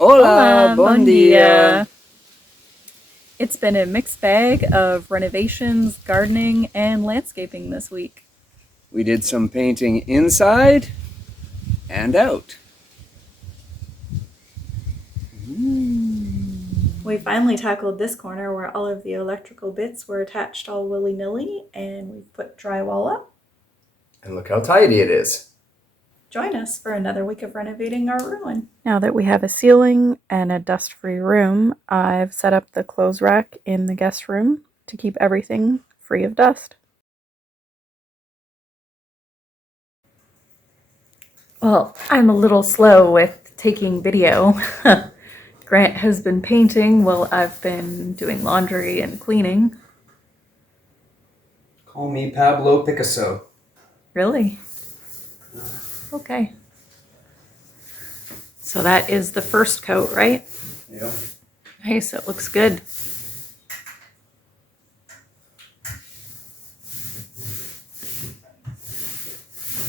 Hola, bon dia. It's been a mixed bag of renovations, gardening, and landscaping this week. We did some painting inside and out. We finally tackled this corner where all of the electrical bits were attached all willy-nilly, and we've put drywall up. And look how tidy it is. Join us for another week of renovating our ruin. Now that we have a ceiling and a dust-free room, I've set up the clothes rack in the guest room to keep everything free of dust. Well, I'm a little slow with taking video. Grant has been painting while I've been doing laundry and cleaning. Call me Pablo Picasso. Really? Okay. So that is the first coat, right? Yep. Nice, it looks good.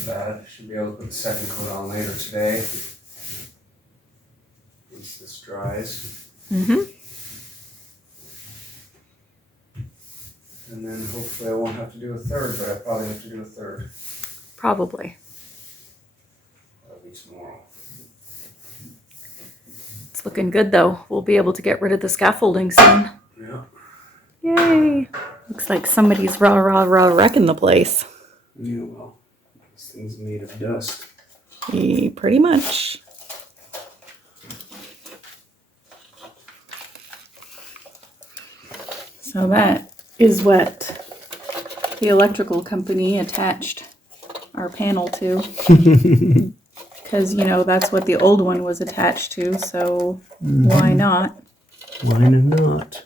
Bad. Should be able to put the second coat on later today. Once this dries. Mm-hmm. And then hopefully I won't have to do a third, but I probably have to do a third. Probably. That'll be tomorrow. It's looking good though. We'll be able to get rid of the scaffolding soon. Yeah. Yay! Looks like somebody's wrecking the place. Yeah, well, this thing's made of dust. Pretty much. So that is what the electrical company attached our panel to. Because, that's what the old one was attached to, so why not? Why not?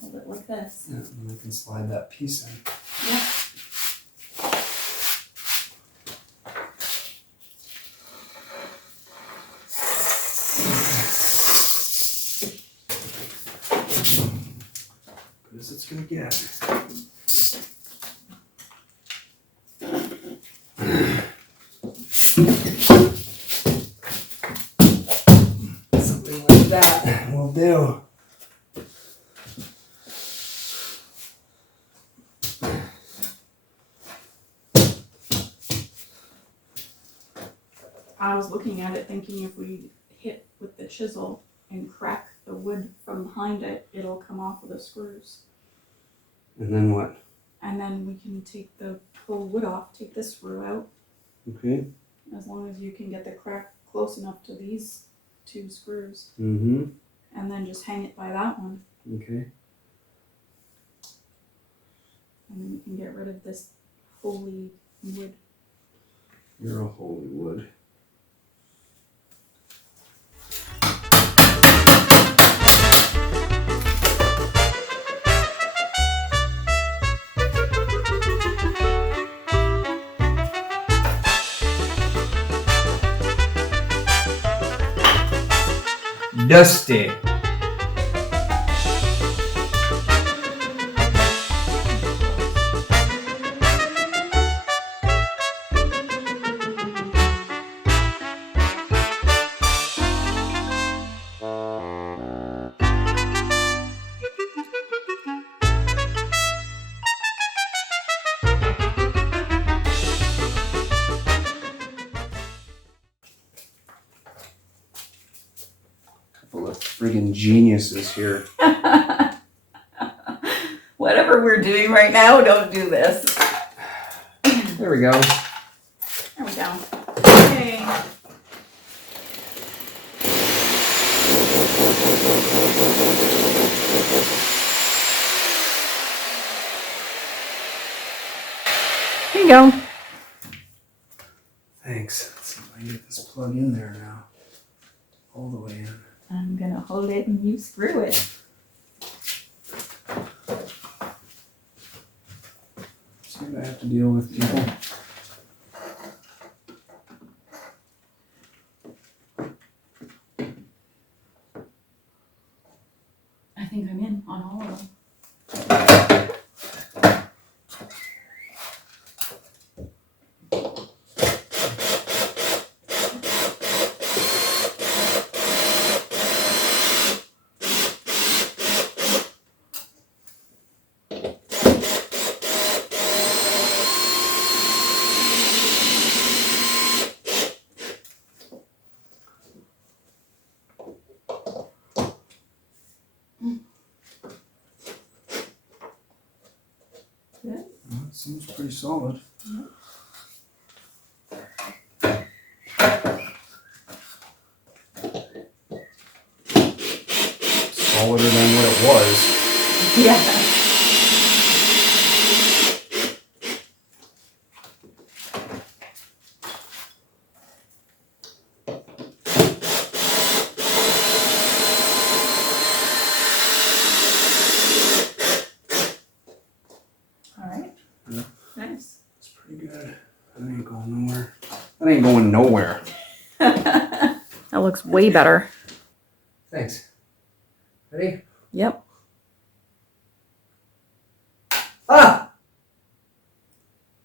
Hold it like this. Yeah, and I can slide that piece in. Yeah. Good as it's gonna get. Something like that will do. I was looking at it thinking if we hit with the chisel and crack the wood from behind it, it'll come off with the screws. And then what? And then we can take the whole wood off, take this screw out, Okay. as long as you can get the crack close enough to these two screws. Mm-hmm. And then just hang it by that one. Okay. And then we can get rid of this holy wood. You're a holy wood. Dusty. Couple of friggin' geniuses here. Whatever we're doing right now, don't do this. There we go. There we go. Okay. Here you go. Thanks. Let's see if I can get this plug in there now. All the way in. gonna hold it and you screw it. See what I have to deal with, people. I think I'm in on all of them. Good. Well, it seems pretty solid. Yeah. Solider than what it was. Yeah. All right. Yeah. Nice. It's pretty good. That ain't going nowhere. That ain't going nowhere. That looks way better. Thanks. Ready? Yep. Ah!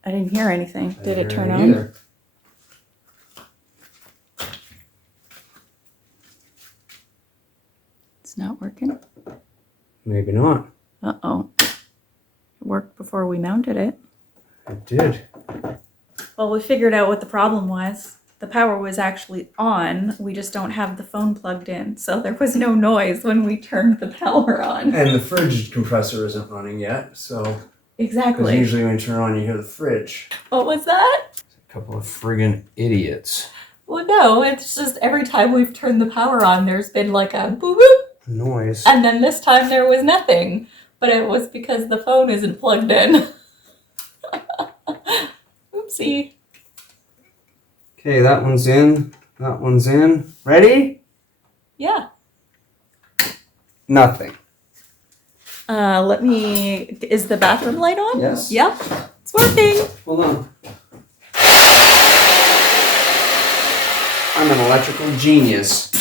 I didn't hear anything. Did it turn on? Either. It's not working. Maybe not. Uh-oh. It worked before we mounted it. It did. Well, we figured out what the problem was. The power was actually on. We just don't have the phone plugged in. So there was no noise when we turned the power on. And the fridge compressor isn't running yet, so. Because Exactly. usually when you turn on, you hear the fridge. What was that? A couple of friggin' idiots. Well, no, it's just every time we've turned the power on, there's been like a boop boop. Noise. And then this time there was nothing. But it was because the phone isn't plugged in. Oopsie. Okay, that one's in. That one's in. Ready? Yeah. Nothing. Let me. Is the bathroom light on? Yes. Yep. It's working. Hold on. I'm an electrical genius.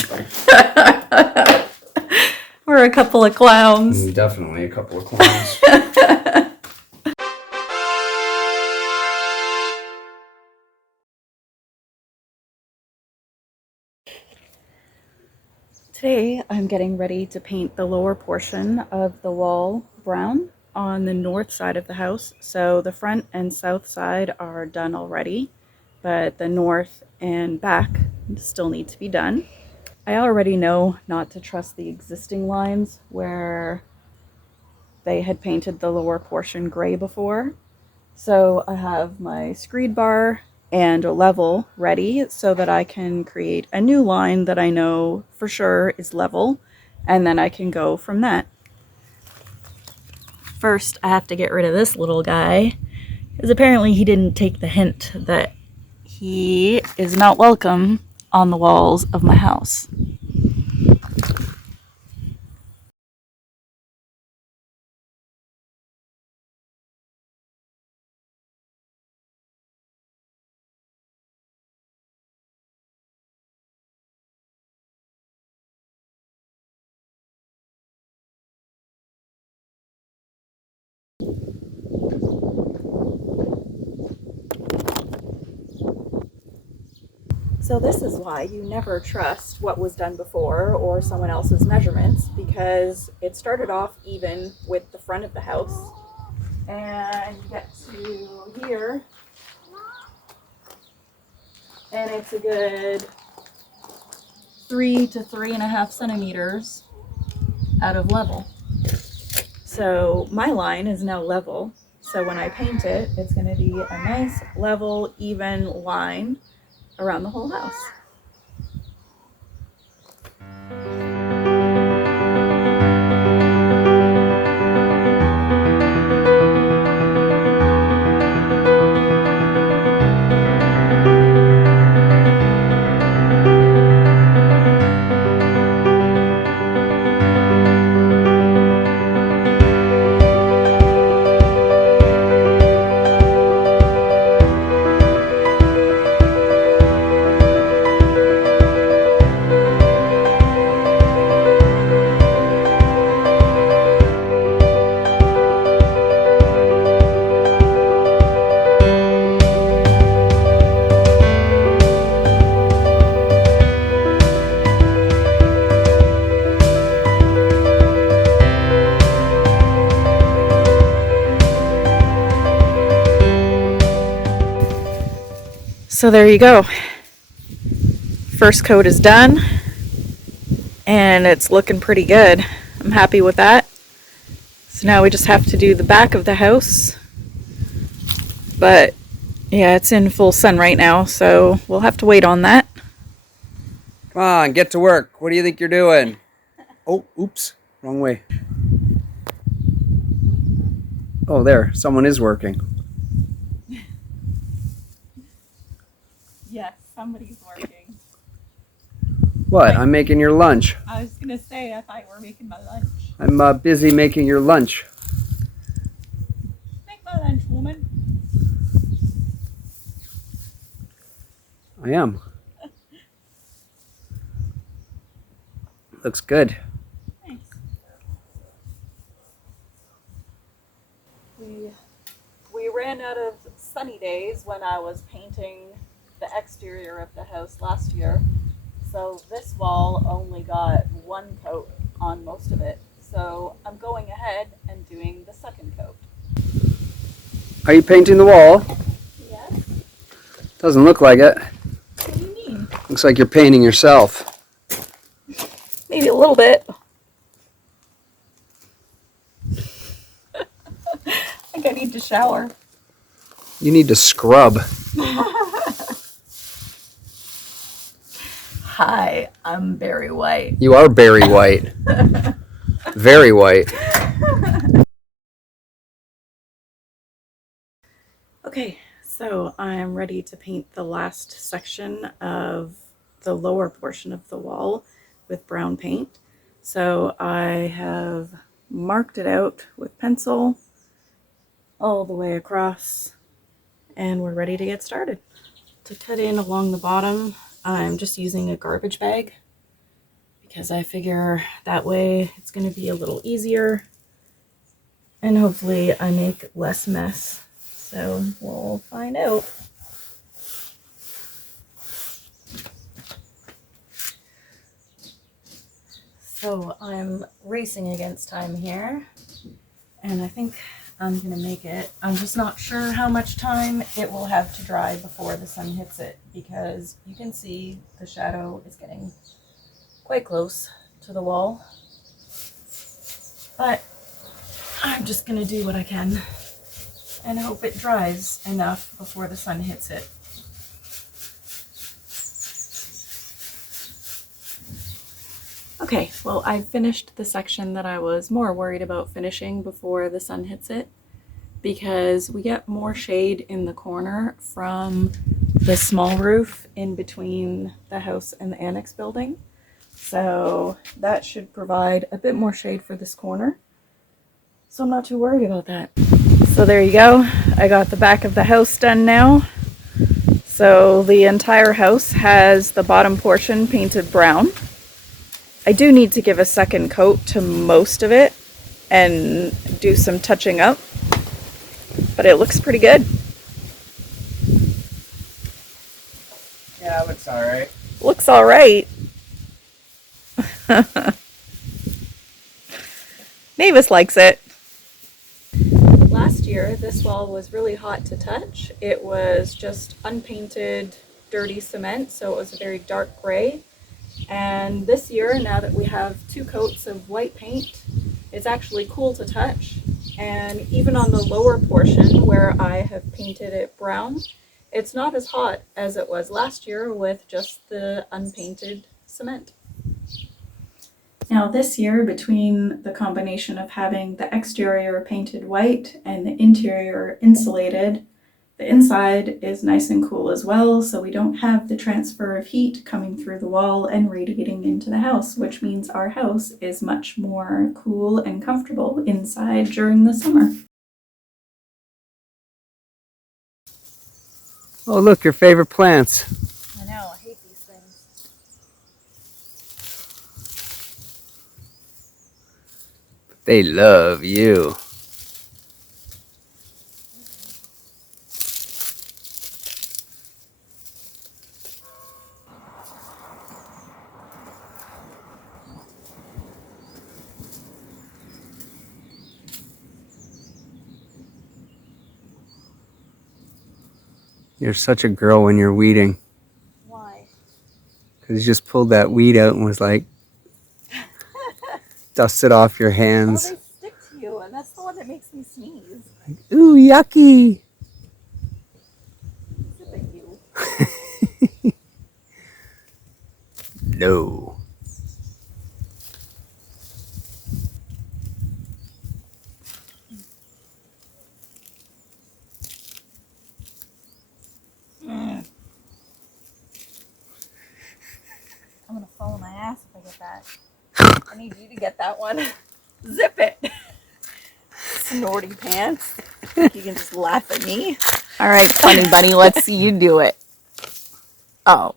We're a couple of clowns. Definitely a couple of clowns. Today I'm getting ready to paint the lower portion of the wall brown on the north side of the house. So the front and south side are done already, but the north and back still need to be done. I already know not to trust the existing lines where they had painted the lower portion gray before. So I have my screed bar and a level ready so that I can create a new line that I know for sure is level, and then I can go from that. First, I have to get rid of this little guy, because apparently he didn't take the hint that he is not welcome on the walls of my house. So this is why you never trust what was done before or someone else's measurements, because it started off even with the front of the house, and you get to here and it's a good 3 to 3.5 centimeters out of level. So my line is now level, so when I paint it, it's going to be a nice level even line around the whole house. So there you go. First coat is done and it's looking pretty good. I'm happy with that. So now we just have to do the back of the house. But yeah, it's in full sun right now, so we'll have to wait on that. Come on, get to work. What do you think you're doing? Oh, oops, wrong way. Oh, there, someone is working. Yes, somebody's working. What? I'm making your lunch. I was gonna say, I thought you were making my lunch. I'm busy making your lunch. Make my lunch, woman. I am. Looks good. Nice. We ran out of sunny days when I was painting the exterior of the house last year. So this wall only got one coat on most of it. So I'm going ahead and doing the second coat. Are you painting the wall? Yes? Doesn't look like it. What do you mean? Looks like you're painting yourself. Maybe a little bit. I think I need to shower. You need to scrub. Hi, I'm Barry White. You are Barry White. Very white. Okay, so I'm ready to paint the last section of the lower portion of the wall with brown paint. So I have marked it out with pencil all the way across, and we're ready to get started. To cut in along the bottom, I'm just using a garbage bag because I figure that way it's going to be a little easier and hopefully I make less mess. So we'll find out. So I'm racing against time here, and I think I'm gonna make it. I'm just not sure how much time it will have to dry before the sun hits it, because you can see the shadow is getting quite close to the wall. But I'm just gonna do what I can and hope it dries enough before the sun hits it. Okay, well, I finished the section that I was more worried about finishing before the sun hits it, because we get more shade in the corner from the small roof in between the house and the annex building. So that should provide a bit more shade for this corner. So I'm not too worried about that. So there you go. I got the back of the house done now. So the entire house has the bottom portion painted brown. I do need to give a second coat to most of it and do some touching up, but it looks pretty good. Yeah, it looks alright. Looks all right. Mavis likes it. Last year, this wall was really hot to touch. It was just unpainted, dirty cement, so it was a very dark gray. And this year, now that we have 2 coats of white paint, it's actually cool to touch. And even on the lower portion where I have painted it brown, it's not as hot as it was last year with just the unpainted cement. Now this year, between the combination of having the exterior painted white and the interior insulated, the inside is nice and cool as well, so we don't have the transfer of heat coming through the wall and radiating into the house, which means our house is much more cool and comfortable inside during the summer. Oh, look, your favorite plants. I know, I hate these things. They love you. You're such a girl when you're weeding. Why? Because you just pulled that weed out and was like, dusted off your Well, hands. they stick to you, and that's the one that makes me sneeze. Ooh, yucky. Zip it, you. No. I'm gonna fall on my ass if I get that. I need you to get that one. Zip it. Snorty pants. You can just laugh at me. All right, funny bunny, let's see you do it. Oh.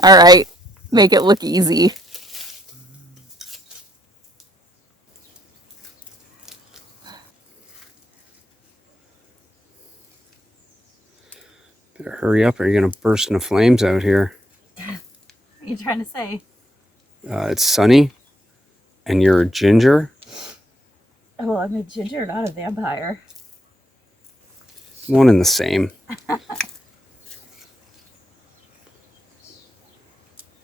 All right, make it look easy. Better hurry up or you're going to burst into flames out here. What are you trying to say? It's sunny and you're a ginger. Oh, I'm a ginger, not a vampire. One and the same.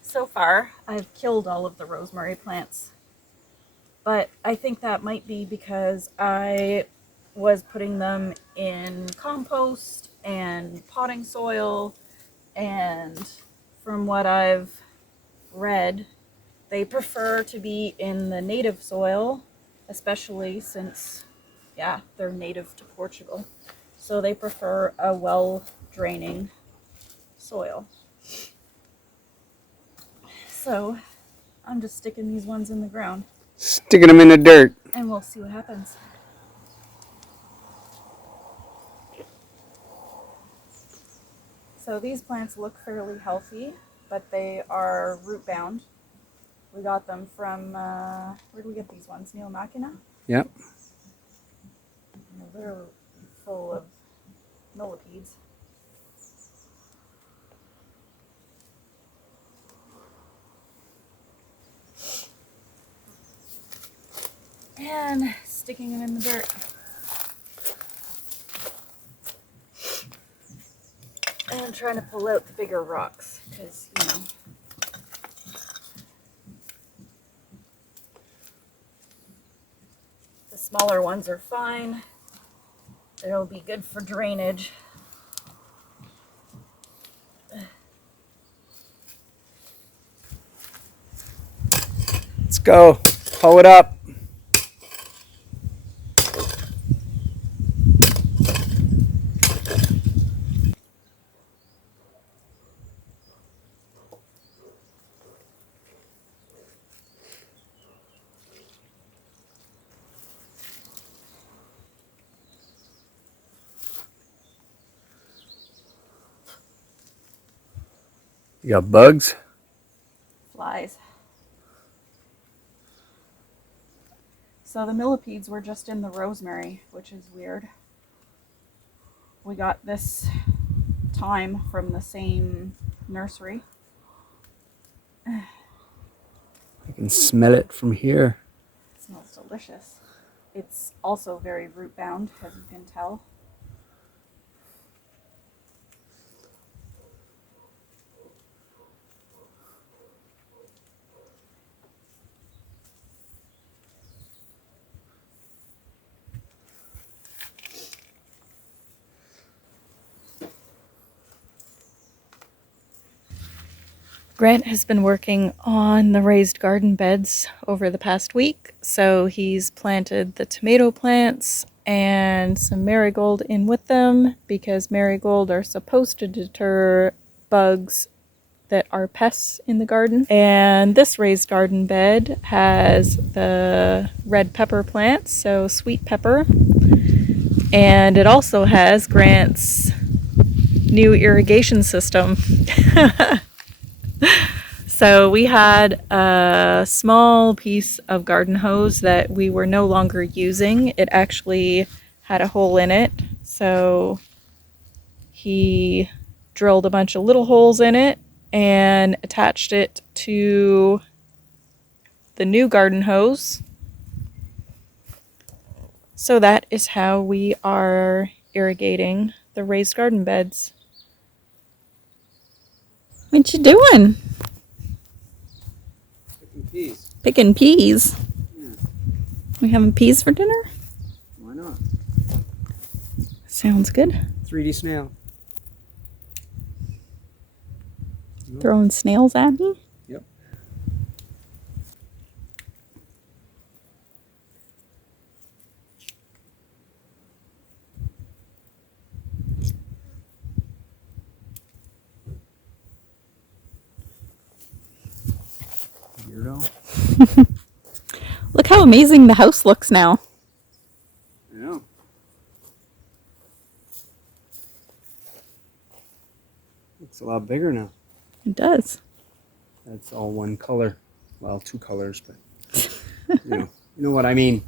So far, I've killed all of the rosemary plants. But I think that might be because I was putting them in compost and potting soil, and from what I've read, they prefer to be in the native soil, especially since, yeah, they're native to Portugal. So they prefer a well-draining soil. So I'm just sticking these ones in the ground Sticking them in the dirt. and we'll see what happens. So these plants look fairly healthy, but they are root bound. We got them from, where did we get these ones? Neo Machina? Yep. They're full of millipedes. And sticking them in the dirt. And I'm trying to pull out the bigger rocks because, you know, the smaller ones are fine. It'll be good for drainage. Let's go. Pull it up. You got bugs? Flies. So the millipedes were just in the rosemary, which is weird. We got this thyme from the same nursery. I can smell it from here. It smells delicious. It's also very root bound, as you can tell. Grant has been working on the raised garden beds over the past week. So he's planted the tomato plants and some marigold in with them because marigold are supposed to deter bugs that are pests in the garden. And this raised garden bed has the red pepper plants, so sweet pepper. And it also has Grant's new irrigation system. So we had a small piece of garden hose that we were no longer using. It actually had a hole in it. So he drilled a bunch of little holes in it and attached it to the new garden hose. So that is how we are irrigating the raised garden beds. What you doing? Picking peas. Picking peas. Yeah. We having peas for dinner? Why not? Sounds good. 3D snail. Throwing snails at me? Yep. Weirdo. Look how amazing the house looks now. Yeah. Looks a lot bigger now. It does. That's all one color. Well, two colors, but you know what I mean.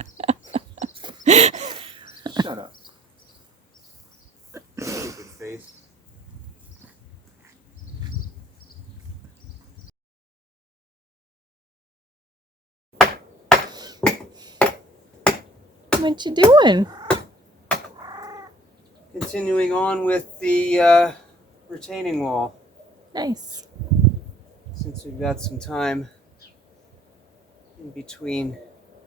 Shut up. Stupid face. What you doing? Continuing on with the retaining wall. Nice. Since we've got some time in between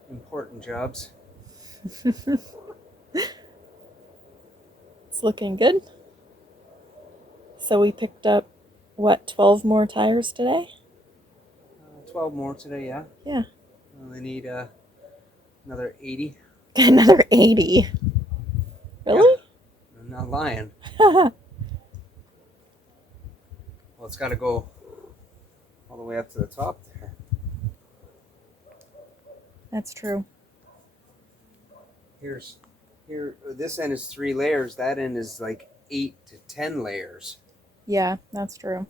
important jobs. It's looking good. So we picked up, what, 12 more tires today? 12 more today, yeah. Yeah. They need another 80. Another 80. Really? Yeah, I'm not lying. Well, it's got to go all the way up to the top there. That's true. Here, this end is 3 layers. That end is like 8 to 10 layers. Yeah, that's true.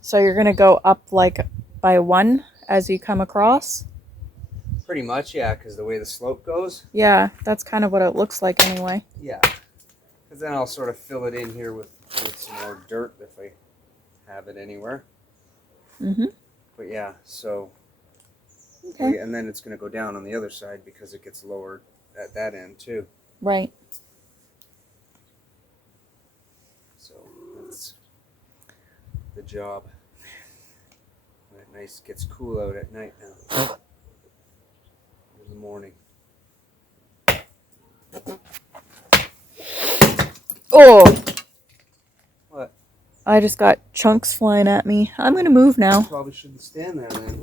So you're going to go up like by 1 as you come across? Pretty much, yeah, because the way the slope goes. Yeah, that's kind of what it looks like anyway. Yeah, because then I'll sort of fill it in here with some more dirt if I have it anywhere. Mm-hmm. But yeah, so... Okay. And then it's going to go down on the other side because it gets lowered at that end too. Right. So that's the job. When it gets cool out at night now. In the morning. Oh! What? I just got chunks flying at me. I'm going to move now. Probably shouldn't stand there then.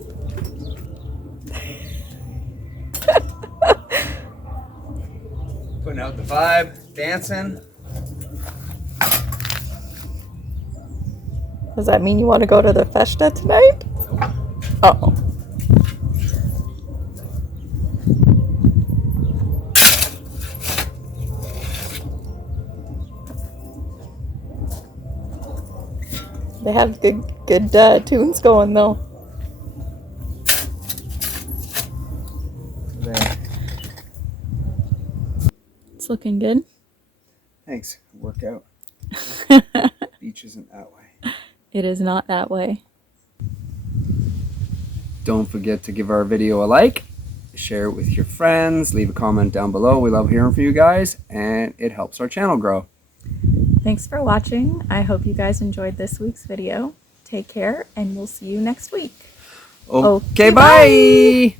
Putting out the vibe, dancing. Does that mean you want to go to the festa tonight? Uh-oh. They have good tunes going though. There. It's looking good. Thanks. Workout. Beach isn't that way. It is not that way. Don't forget to give our video a like, share it with your friends, leave a comment down below. We love hearing from you guys, and it helps our channel grow. Thanks for watching. I hope you guys enjoyed this week's video. Take care, and we'll see you next week. Okay, bye.